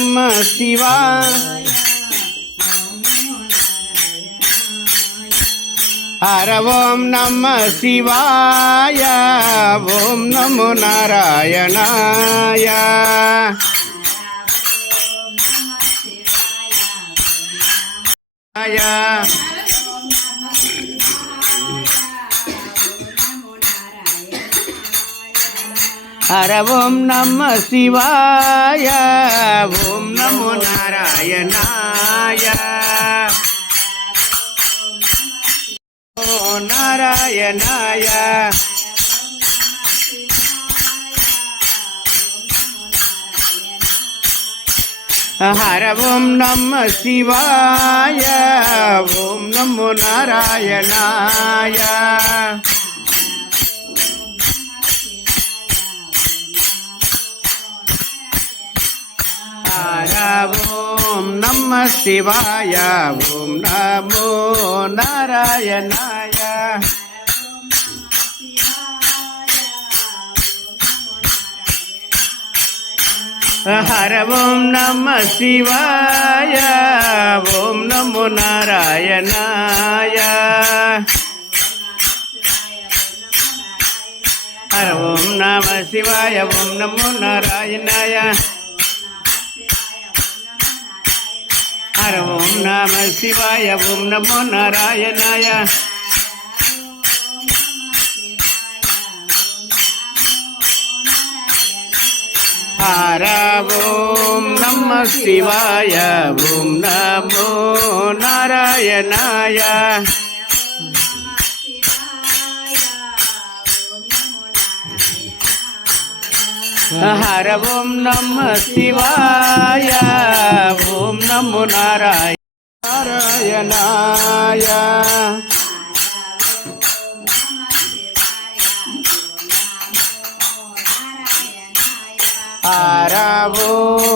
नमः शिवाय हर ओम नमः शिवाय ओम नमो नारायणाय हर ओम नमः शिवाय ओम नमो नारायणाय ओ नारायणाय हर ओम नमः शिवाय ओम नमो नारायणाय ओम नमः शिवाय ओम नमो नारायणाय हर ओम नमः शिवाय ओम नमो नारायणाय हर ओम नमः शिवाय ओम नमो नारायणाय हर ओम नमः शिवाय ओम नमो नारायणाय हर ओम नमः शिवाय ओम नमो नारायणाय हर ओम नमः शिवाय ओम नमो नारायणाय हर ओम